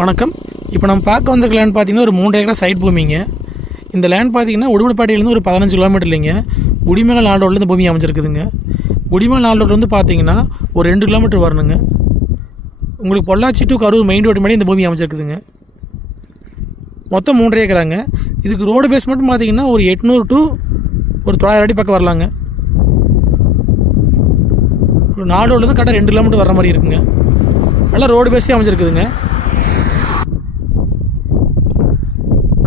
வணக்கம். இப்போ நம்ம பார்க்க வந்திருக்க லேண்ட் பார்த்தீங்கன்னா ஒரு 3 ஏக்கரா சைட் பூமிங்க. இந்த லேண்ட் பார்த்தீங்கன்னா உடுமலைப்பேட்டையிலேருந்து ஒரு 15 கிலோமீட்டர் இல்லைங்க, குடிமலை நாள் ரோட்டில் இந்த பூமி அமைஞ்சிருக்குதுங்க. குடிமலை நாள் ரோடு வந்து பார்த்தீங்கன்னா ஒரு 2 கிலோமீட்டர் வரணுங்க. உங்களுக்கு Pollachi to Karur main road மாதிரி இந்த பூமி அமைஞ்சிருக்குதுங்க. மொத்தம் 3 ஏக்கராங்க. இதுக்கு ரோடு பேஸ் மட்டும் பார்த்தீங்கன்னா ஒரு 800 டு ஒரு 900 அடி பக்கம் வரலாங்க. ஒரு நாள் ரோடு தான் கரெக்டாக 2 கிலோமீட்டர் வர மாதிரி இருக்குங்க. நல்லா ரோடு பேஸே அமைஞ்சிருக்குதுங்க.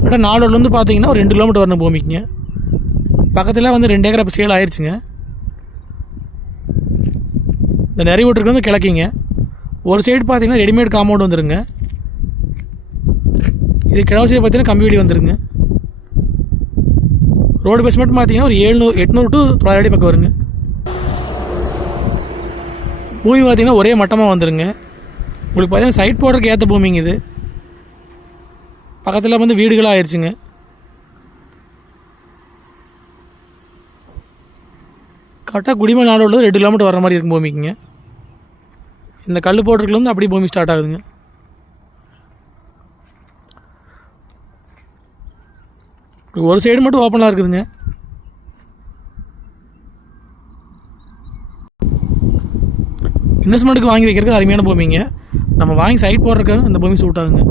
கரெக்டாக நாள் ரோடு வந்து பார்த்தீங்கன்னா ஒரு 2 கிலோமீட்டர் வரணும் பூமிக்குங்க. பக்கத்தில் வந்து 2 ஏக்கர் இப்போ சேல் ஆயிடுச்சுங்க. இந்த நிறைய வீட்டுக்கு வந்து கிழக்கிங்க. ஒரு சைடு பார்த்தீங்கன்னா ரெடிமேட் காம்பவுண்ட் வந்துருங்க. இது கிழவு சைடு பார்த்தீங்கன்னா கம்பி வேலி வந்துருங்க. ரோடு பேஸ் மட்டும் பார்த்தீங்கன்னா ஒரு 800 டு 900 அடி பக்கம் வருங்க. பூமி பார்த்தீங்கன்னா ஒரே மட்டமாக வந்துருங்க. உங்களுக்கு பார்த்தீங்கன்னா சைட் போடுறதுக்கு ஏற்ற பூமிங்க இது. பக்கத்தில் வந்து வீடுகளாக ஆயிடுச்சுங்க. கரெக்டாக குடிமலை நாடு உள்ளது 2 கிலோமீட்டர் வர மாதிரி இருக்கும் பூமிக்குங்க. இந்த கல் போட்டிருக்குலேருந்து அப்படியே பூமி ஸ்டார்ட் ஆகுதுங்க. ஒரு சைடு மட்டும் ஓப்பனாக இருக்குதுங்க. இன்வெஸ்ட்மெண்ட்டுக்கு வாங்கி வைக்கிறதுக்கு அருமையான பூமிங்க. நம்ம வாங்கி சைட் போடுறதுக்கு இந்த பூமி சூட் ஆகுங்க.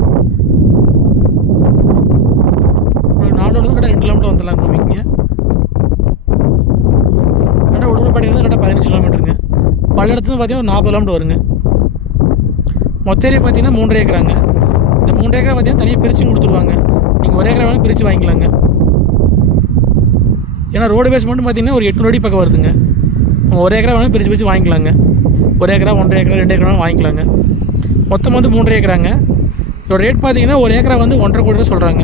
நாடோடு கரெக்டாக 2 கிலோமீட்டர் வந்துடலாம் பூமிக்குங்க. கரெக்டாக உடுமலைப்பேட்டையிலேருந்து கரெக்டாக 15 கிலோமீட்டருங்க. பல்லடத்துலேருந்து பார்த்தீங்கன்னா 40 கிலோமீட்டர் வருங்க. மொத்த ஏரியா பார்த்தீங்கன்னா 3 ஏக்கராங்க. இந்த 3 ஏக்கரை பார்த்தீங்கன்னா தனியாக பிரித்து கொடுத்துருவாங்க. நீங்கள் ஒரு ஏக்கரை வேணால் பிரித்து வாங்கிக்கலாங்க. ஏன்னா ரோடு பேஸ் மட்டும் பார்த்தீங்கன்னா ஒரு 800 அடி பக்கம் வருதுங்க. நம்ம ஒரு ஏக்கரை வேணால் பிரித்து வாங்கிக்கலாங்க. 1 ஏக்கரா 1.5 ஏக்கரா 2 ஏக்கரா வாங்கிக்கலாங்க. மொத்தம் வந்து 3 ஏக்கராங்க. இதோட ரேட் பார்த்தீங்கன்னா ஒரு ஏக்கரா வந்து 1.5 கோடி ரூபா சொல்கிறாங்க.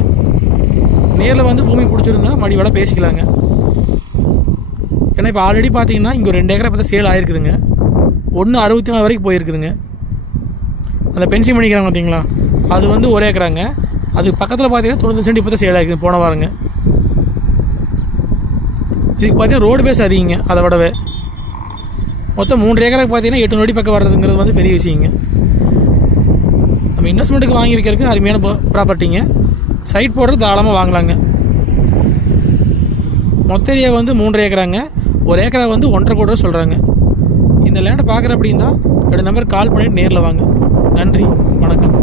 நேரில் வந்து பூமி பிடிச்சிருந்தா மடி வேலை பேசிக்கலாங்க. ஏன்னா இப்போ ஆல்ரெடி பார்த்தீங்கன்னா இங்கே ஒரு 2 ஏக்கரை பார்த்தா சேல் ஆகிருக்குதுங்க. 1.64 வரைக்கும் போயிருக்குதுங்க. அந்த பென்சிங் பண்ணிக்கிறாங்க பார்த்தீங்களா, அது வந்து 1 ஏக்கராங்க. அதுக்கு பக்கத்தில் பார்த்தீங்கன்னா 90 சென்ட் இப்போ தான் சேல் ஆகிருக்குது போன வாரங்க. இதுக்கு பார்த்தீங்கன்னா ரோடு பேஸ் அதிகங்க. அதை விடவே மொத்தம் 3 ஏக்கருக்கு பார்த்தீங்கன்னா 800 அடி பக்கம் வர்றதுங்கிறது வந்து பெரிய விஷயங்க. நம்ம இன்வெஸ்ட்மெண்ட்டுக்கு வாங்கி வைக்கிறதுக்கு அருமையான ப்ராப்பர்ட்டிங்க. சைட் போடுறது தாராளமாக வாங்கலாங்க. மொத்த ஏரியா வந்து 3 ஏக்கராங்க. 1 ஏக்கரா வந்து 1.5 கோடி ரூபா சொல்கிறாங்க. இந்த லேண்டை பார்க்குற அப்படின்னா என்னோடய நம்பருக்கு கால் பண்ணிவிட்டு நேரில் வாங்க. நன்றி, வணக்கம்.